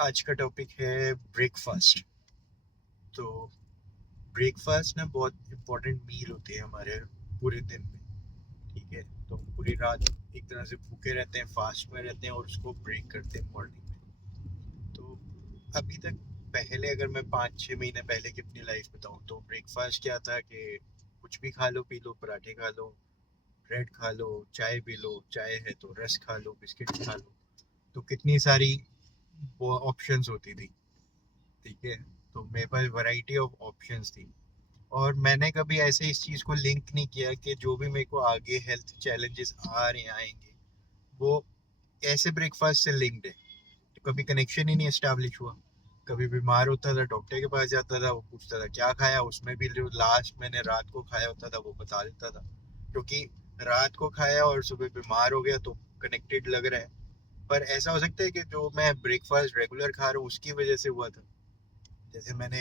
आज का टॉपिक है ब्रेकफास्ट। तो ब्रेकफास्ट ना बहुत इम्पोर्टेंट मील होती है हमारे पूरे दिन में। ठीक है, तो हम पूरी रात एक तरह से भूखे रहते हैं, फास्ट में रहते हैं और उसको ब्रेक करते हैं मॉर्निंग में। तो अभी तक पहले अगर मैं 5-6 महीने पहले की अपनी लाइफ बताऊँ तो ब्रेकफास्ट क्या था कि कुछ भी खा लो, पी लो, पराठे खा लो, ब्रेड खा लो, चाय पी लो, चाय है तो रस खा लो, बिस्किट खा लो। तो कितनी सारी वो ऑप्शंस होती थी। ठीक है, तो मेरे पास वैरायटी ऑफ ऑप्शंस थी। और मैंने कभी ऐसे इस चीज़ को लिंक नहीं किया कि जो भी मेरे को आगे हेल्थ चैलेंजेस आ रहे आएंगे वो ऐसे ब्रेकफास्ट से लिंक्ड है। तो कभी कनेक्शन ही नहीं एस्टेब्लिश हुआ। कभी बीमार होता था, डॉक्टर के पास जाता था, वो पूछता था क्या खाया, उसमें भी जो लास्ट मैंने रात को खाया होता था वो बता देता था। क्योंकि रात को खाया और सुबह बीमार हो गया तो कनेक्टेड लग रहा है। पर ऐसा हो सकता है कि जो मैं ब्रेकफास्ट रेगुलर खा रहा हूँ उसकी वजह से हुआ था। जैसे मैंने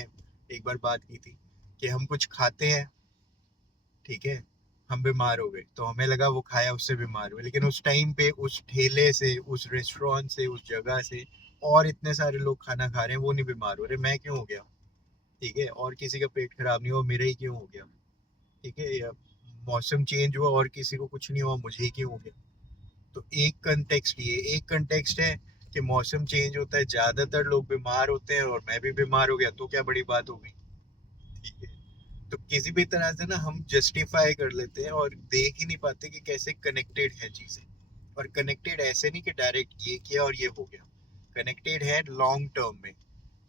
एक बार बात की थी कि हम कुछ खाते हैं, ठीक है, हम बीमार हो गए तो हमें लगा वो खाया उससे बीमार हुए, लेकिन उस टाइम पे उस ठेले से, उस रेस्टोरेंट से, उस जगह से और इतने सारे लोग खाना खा रहे हैं, वो नहीं बीमार हो रहे, मैं क्यों हो गया? ठीक है, और किसी का पेट खराब नहीं हुआ, मेरा ही क्यों हो गया? ठीक है, या मौसम चेंज हुआ और किसी को कुछ नहीं हुआ, मुझे ही क्यों हो गया? तो एक कंटेक्स्ट है कि मौसम चेंज होता है, ज्यादातर लोग बीमार होते हैं और मैं भी बीमार हो गया, तो क्या बड़ी बात हो गई? ठीक है, तो किसी भी तरह से ना हम जस्टिफाई कर लेते हैं और देख ही नहीं पाते कि कैसे कनेक्टेड है चीजें। और कनेक्टेड ऐसे नहीं कि डायरेक्ट ये किया और ये हो गया। कनेक्टेड है लॉन्ग टर्म में,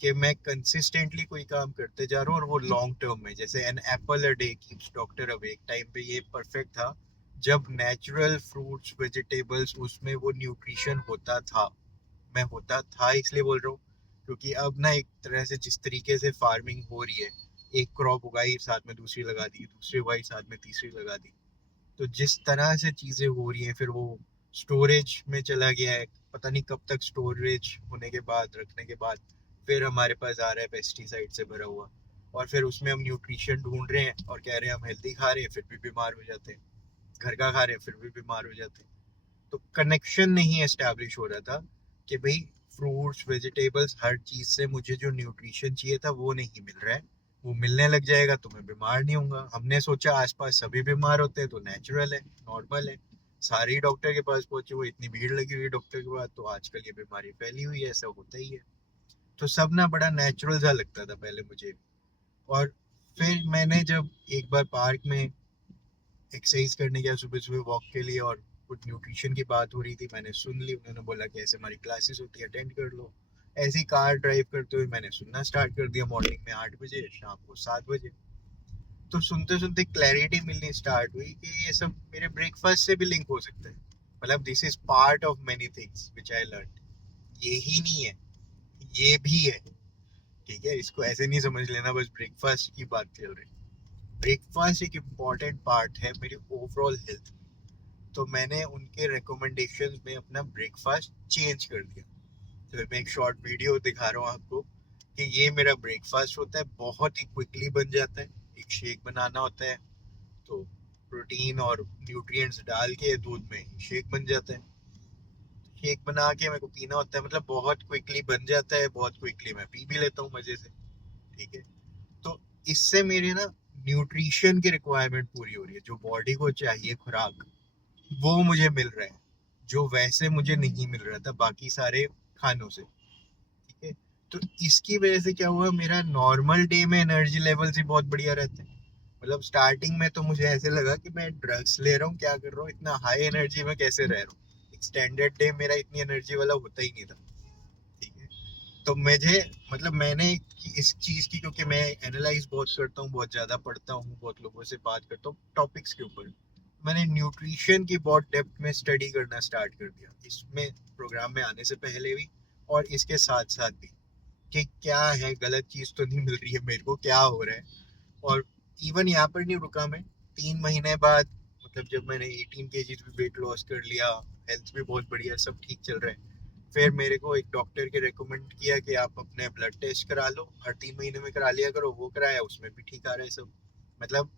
कि मैं कंसिस्टेंटली कोई काम करते जा रहा हूँ और वो लॉन्ग टर्म में, जैसे an apple a day keeps doctor away, एक टाइम पे ये परफेक्ट था जब नेचुरल फ्रूट्स वेजिटेबल्स उसमें वो न्यूट्रिशन होता था। मैं होता था इसलिए बोल रहा हूँ क्योंकि अब ना एक तरह से जिस तरीके से फार्मिंग हो रही है, एक क्रॉप उगाई साथ में दूसरी लगा दी, दूसरी उगाई साथ में तीसरी लगा दी, तो जिस तरह से चीजें हो रही हैं फिर वो स्टोरेज में चला गया है। पता नहीं कब तक स्टोरेज होने के बाद, रखने के बाद फिर हमारे पास आ रहा है पेस्टिसाइड से भरा हुआ। और फिर उसमें हम न्यूट्रिशन ढूंढ रहे हैं और कह रहे हैं हम हेल्दी खा रहे हैं, फिर भी बीमार हो जाते हैं। घर का खा रहे हैं फिर भी बीमार हो जाते हैं। तो कनेक्शन नहीं एस्टेब्लिश हो रहा था कि भाई फ्रूट्स वेजिटेबल्स हर चीज से मुझे जो न्यूट्रिशन चाहिए था वो नहीं मिल रहा है। वो मिलने लग जाएगा तो मैं बीमार नहीं होऊंगा। हमने सोचा आसपास सभी बीमार होते हैं तो नेचुरल है, नॉर्मल है, सारे ही डॉक्टर के पास पहुंचे हुए, इतनी भीड़ लगी हुई है डॉक्टर के पास, तो आजकल ये बीमारी फैली हुई है, ऐसा होता ही है। तो सब ना बड़ा नेचुरल सा लगता था पहले मुझे। और फिर मैंने जब एक बार पार्क में एक्सरसाइज करने गया सुबह सुबह वॉक के लिए, और कुछ न्यूट्रिशन की बात हो रही थी, मैंने सुन ली, उन्होंने बोला कि ऐसे हमारी क्लासेस होती है, अटेंड कर लो। ऐसी कार ड्राइव करते हुए मैंने सुनना स्टार्ट कर दिया, मॉर्निंग में 8 बजे, शाम को 7 बजे। तो सुनते सुनते क्लैरिटी मिलनी स्टार्ट हुई कि ये सब मेरे ब्रेकफास्ट से भी लिंक हो सकता है। मतलब this is part of many things which I learn. ये ही नहीं है, ये भी है। ठीक है, इसको ऐसे नहीं समझ लेना बस ब्रेकफास्ट की बात चल रही। ब्रेकफास्ट एक इम्पॉर्टेंट पार्ट है मेरी ओवरऑल हेल्थ। तो मैंने उनके रिकमेंडेशंस में अपना ब्रेकफास्ट चेंज कर दिया। तो मैं एक शॉर्ट वीडियो दिखा रहा हूँ आपको कि ये मेरा ब्रेकफास्ट होता है, बहुत ही क्विकली बन जाता है। एक शेक बनाना होता है, तो प्रोटीन और न्यूट्रिएंट्स डाल के दूध में शेक बन जाता है। शेक बना के मेरे को पीना होता है, मतलब बहुत क्विकली बन जाता है, बहुत क्विकली मैं पी भी लेता हूँ मजे से। ठीक है, तो इससे मेरे ना न्यूट्रिशन की रिक्वायरमेंट पूरी हो रही है, जो बॉडी को चाहिए खुराक वो मुझे मिल रहा है, जो वैसे मुझे नहीं मिल रहा था बाकी सारे खानों से। ठीक है, तो इसकी वजह से क्या हुआ, मेरा नॉर्मल डे में एनर्जी लेवल्स ही बहुत बढ़िया रहते हैं। मतलब स्टार्टिंग में तो मुझे ऐसे लगा कि मैं ड्रग्स ले रहा हूँ, क्या कर रहा हूँ, इतना हाई एनर्जी में कैसे रह रहा हूँ। एक स्टैंडर्ड डे मेरा इतनी एनर्जी वाला होता ही नहीं था। ठीक है, तो मुझे, मतलब मैंने इस चीज की, क्योंकि मैं एनालाइज बहुत करता हूँ, बहुत ज्यादा पढ़ता हूँ, बहुत लोगों से बात करता हूँ टॉपिक्स के ऊपर, मैंने न्यूट्रिशन की बहुत डेप्थ में स्टडी करना स्टार्ट कर दिया, इसमें प्रोग्राम में आने से पहले भी और इसके साथ साथ भी, कि क्या है, गलत चीज तो नहीं मिल रही है मेरे को, क्या हो रहा है। और इवन यहाँ पर नहीं रुका मैं, 3 महीने बाद, मतलब जब मैंने 18 kg भी वेट लॉस कर लिया, हेल्थ भी बहुत बढ़िया, सब ठीक चल रहा है, फिर मेरे को एक डॉक्टर के रेकमेंड किया कि आप अपने ब्लड टेस्ट करा लो, हर 3 महीने में करा लिया करो। वो कराया, उसमें भी ठीक आ रहा है सब। मतलब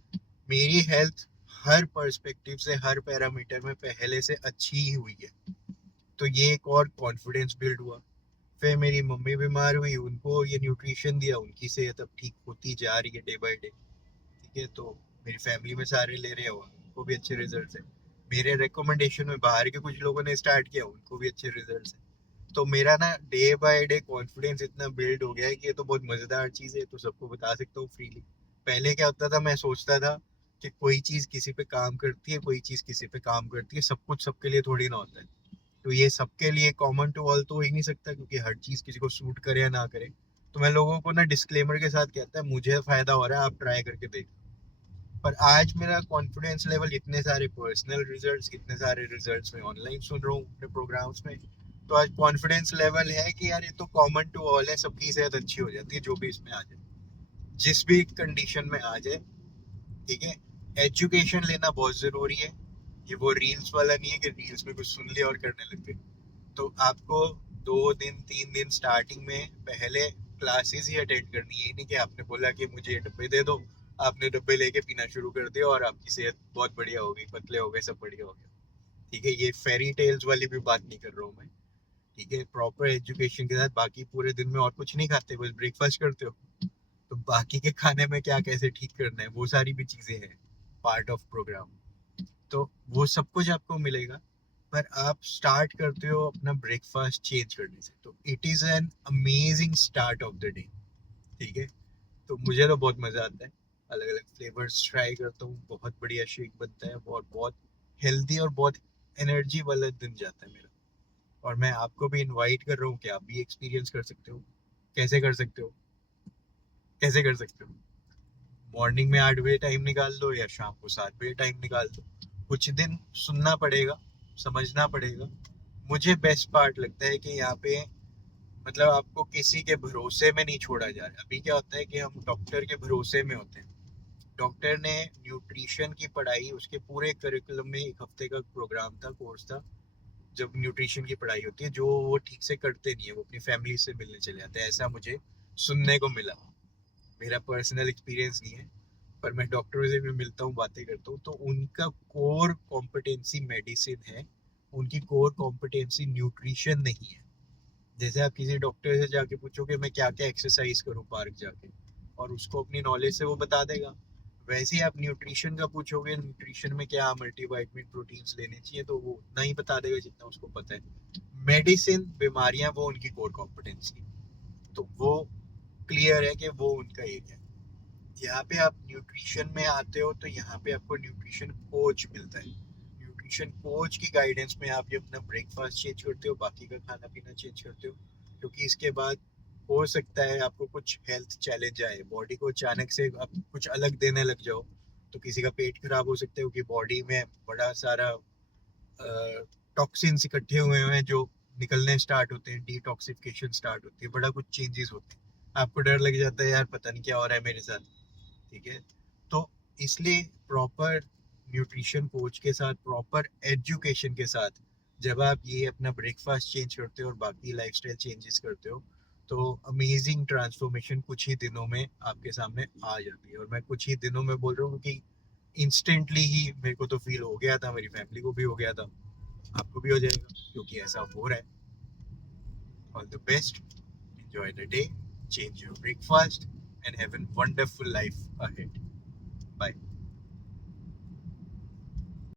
मेरी हेल्थ हर पर्सपेक्टिव से, हर पैरामीटर में पहले से अच्छी ही हुई है। तो ये एक और कॉन्फिडेंस बिल्ड हुआ। फिर मेरी मम्मी बीमार हुई, उनको ये न्यूट्रिशन दिया, उनकी सेहत अब ठीक होती जा रही है डे बाय डे। ठीक है, तो मेरी फैमिली में सारे ले रहे हैं, उनको भी अच्छे रिजल्ट है। मेरे रिकमेंडेशन में बाहर के कुछ लोगों ने स्टार्ट किया, उनको भी अच्छे रिजल्ट है। तो मेरा ना डे बाय डे कॉन्फिडेंस इतना बिल्ड हो गया है कि ये तो बहुत मजेदार चीज है, तो सबको बता सकता हूँ फ्रीली। पहले क्या होता था, मैं सोचता था कि कोई चीज किसी पे काम करती है, कोई चीज किसी पे काम करती है, सब कुछ सबके लिए थोड़ी ना होता है। तो ये सबके लिए कॉमन टू ऑल तो हो ही नहीं सकता, क्योंकि हर चीज किसी को सूट करे या ना करे। तो मैं लोगों को ना डिस्क्लेमर के साथ कहता है, मुझे फायदा हो रहा है, आप ट्राई करके देख। पर आज मेरा कॉन्फिडेंस लेवल, इतने सारे पर्सनल रिजल्ट्स, इतने सारे रिजल्ट्स मैं ऑनलाइन सुन रहा हूँ अपने प्रोग्राम्स में, तो आज कॉन्फिडेंस लेवल है कि यार ये तो कॉमन टू ऑल है, सबकी सेहत अच्छी हो जाती है जो भी इसमें आ जाए, जिस भी कंडीशन में आ जाए। ठीक है, एजुकेशन लेना बहुत जरूरी है। ये वो रील्स वाला नहीं है कि रील्स में कुछ सुन लिया और करने लग गए। तो आपको 2 दिन 3 दिन स्टार्टिंग में पहले क्लासेस ही अटेंड करनी है। नहीं कि आपने बोला कि मुझे ये डब्बे दे दो, आपने डब्बे लेके पीना शुरू कर दिया और आपकी सेहत बहुत बढ़िया हो गई, पतले हो गए, सब बढ़िया हो गया। ठीक है, ये फेरी टेल्स वाली भी बात नहीं कर रहा हूँ मैं। ठीक है, प्रॉपर एजुकेशन के साथ बाकी पूरे दिन में और कुछ नहीं खाते, बस ब्रेकफास्ट करते हो, तो बाकी के खाने में क्या कैसे ठीक करना है, वो सारी भी चीजें हैं पार्ट ऑफ प्रोग्राम। तो वो सब कुछ आपको मिलेगा। पर आप स्टार्ट करते हो अपना ब्रेकफास्ट चेंज करने से, तो it is an amazing start of the day. ठीक है, तो मुझे तो बहुत मजा आता है, अलग अलग फ्लेवर्स ट्राई करता हूँ, बहुत बढ़िया शेक बनता है, और बहुत हेल्दी और बहुत एनर्जी वाला दिन जाता है मेरा। और मैं आपको भी इनवाइट कर रहा हूँ कि आप भी एक्सपीरियंस कर सकते हो। कैसे कर सकते हो? कैसे कर सकते हो? मॉर्निंग में 8 बजे टाइम निकाल दो या शाम को 7 बजे टाइम निकाल दो। कुछ दिन सुनना पड़ेगा, समझना पड़ेगा। मुझे बेस्ट पार्ट लगता है कि यहाँ पे मतलब आपको किसी के भरोसे में नहीं छोड़ा जा रहा। अभी क्या होता है कि हम डॉक्टर के भरोसे में होते हैं। डॉक्टर ने न्यूट्रिशन की पढ़ाई, उसके पूरे करिकुलम में 1 हफ्ते का प्रोग्राम था, कोर्स था, जब न्यूट्रिशन की पढ़ाई होती है, जो वो ठीक से करते नहीं है, वो अपनी फैमिली से मिलने चले जाते हैं, ऐसा मुझे सुनने को मिला। मेरा पर्सनल एक्सपीरियंस नहीं है, पर मैं डॉक्टरों से भी मिलता हूँ, बातें करता हूँ, तो उनका कोर कॉम्पिटेंसी मेडिसिन है, उनकी कोर कॉम्पिटेंसी न्यूट्रिशन नहीं है। जैसे आप किसी डॉक्टर से जाके पूछोगे मैं क्या क्या एक्सरसाइज करूँ पार्क जाके, और उसको अपनी नॉलेज से वो बता देगा। वैसे ही आप न्यूट्रिशन का पूछोगे, न्यूट्रिशन में क्या मल्टीविटामिन प्रोटीन्स लेने चाहिए, तो वो उतना ही बता देगा जितना उसको पता है। मेडिसिन, बीमारियां, वो उनकी कोर कॉम्पिटेंसी, तो वो क्लियर है कि वो उनका एरिया है। यहाँ पे आप न्यूट्रिशन में आते हो, तो यहाँ पे आपको न्यूट्रिशन कोच मिलता है। न्यूट्रिशन कोच की गाइडेंस में आप ये अपना ब्रेकफास्ट चेंज करते हो, बाकी का खाना पीना चेंज करते हो, क्योंकि इसके बाद हो सकता है आपको कुछ हेल्थ चैलेंज आए, बॉडी को अचानक से आप कुछ अलग देने लग जाओ। तो किसी का पेट खराब हो सकता है, क्योंकि बॉडी में बड़ा सारा टॉक्सिन्स इकट्ठे हुए हैं जो निकलने स्टार्ट होते हैं, डिटॉक्सिफिकेशन स्टार्ट होती है, बड़ा कुछ चेंजेस होते हैं। आपको डर लग जाता है, यार पता नहीं क्या हो रहा है मेरे साथ। ठीक है, तो इसलिए प्रॉपर न्यूट्रिशन कोच के साथ, प्रॉपर एजुकेशन के साथ, जब आप ये अपना ब्रेकफास्ट चेंज करते हो और बाकी लाइफस्टाइल चेंजेस करते हो, तो अमेजिंग ट्रांसफॉर्मेशन कुछ ही दिनों में आपके सामने आ जाती है। और मैं कुछ ही दिनों में बोल रहा हूँ, क्योंकि इंस्टेंटली ही मेरे को तो फील हो गया था, मेरी फैमिली को भी हो गया था, आपको भी हो जाएगा, क्योंकि ऐसा हो रहा है। All the best, enjoy the day, change your breakfast, and have a wonderful life ahead. Bye.